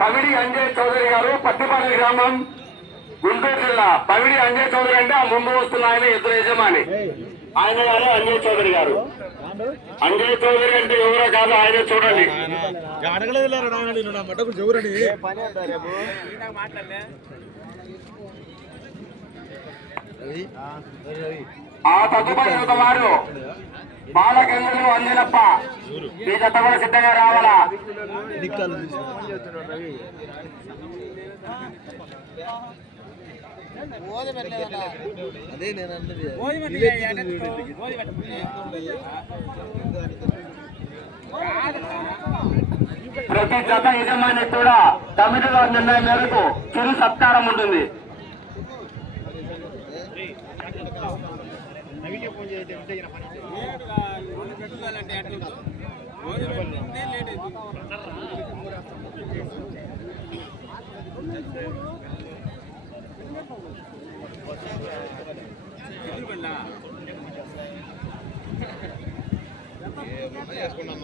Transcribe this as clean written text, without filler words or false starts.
పవిడి అంజయ్ చౌదరి గారు, పత్తిపల్లి గ్రామం, గుంటూరు జిల్లా. పవిడి అంజయ్ చౌదరి అంటే ఆ ముందు వస్తున్న ఆయన ఎదురు యజమాని, ఆయన గారు అంజయ్ చౌదరి గారు. అంజయ్ చౌదరి అంటే ఎవరో కాదు, ఆయన చూడండి. ఆ తదుపరి వారు బాలకెందులు అంజనప్ప, ఈ జత కూడా సిద్ధంగా రావాలా. ప్రతి జత యజమాని కూడా తమిళ నిర్ణయం మేరకు చిరు సత్కారం ఉంటుంది. చేసుకున్నా